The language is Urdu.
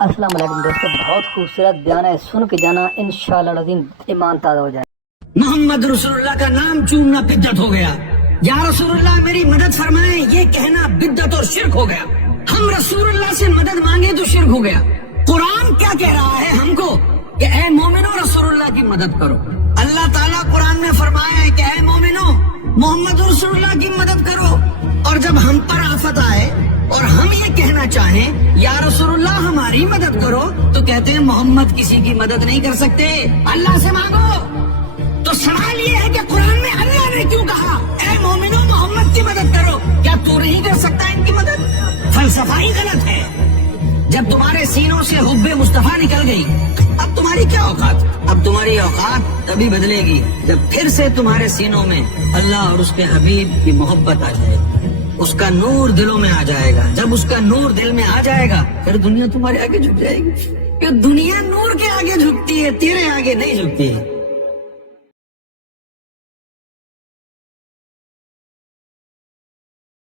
السلام علیکم دوستو، بہت خوبصورت بیان ہے، سن کے جانا، انشاءاللہ العظیم ایمان تازہ ہو جائے۔ محمد رسول اللہ کا نام چومنا بدعت ہو گیا، یا رسول اللہ میری مدد فرمائیں یہ کہنا بدعت اور شرک ہو گیا۔ ہم رسول اللہ سے مدد مانگے تو شرک ہو گیا۔ قرآن کیا کہہ رہا ہے ہم کو کہ اے مومنو رسول اللہ کی مدد کرو۔ اللہ تعالیٰ قرآن میں فرمایا ہے کہ اے مومنو محمد رسول اللہ کی مدد کرو، اور جب ہم پر آفت آئے اور ہم یہ کہنا چاہیں یا رسول اللہ ہماری مدد کرو تو کہتے ہیں محمد کسی کی مدد نہیں کر سکتے، اللہ سے مانگو۔ تو سوال یہ ہے کہ قرآن میں اللہ نے کیوں کہا اے مومنو محمد کی مدد کرو؟ کیا تو نہیں کر سکتا ان کی مدد؟ فلسفہ ہی غلط ہے۔ جب تمہارے سینوں سے حب مصطفیٰ نکل گئی، اب تمہاری کیا اوقات؟ اب تمہاری اوقات تبھی بدلے گی جب پھر سے تمہارے سینوں میں اللہ اور اس کے حبیب کی محبت آ جائے، اس کا نور دلوں میں آ جائے گا۔ جب اس کا نور دل میں آ جائے گا پھر دنیا تمہارے آگے جھک جائے گی، کہ دنیا نور کے آگے جھکتی ہے، تیرے آگے نہیں جھکتی ہے۔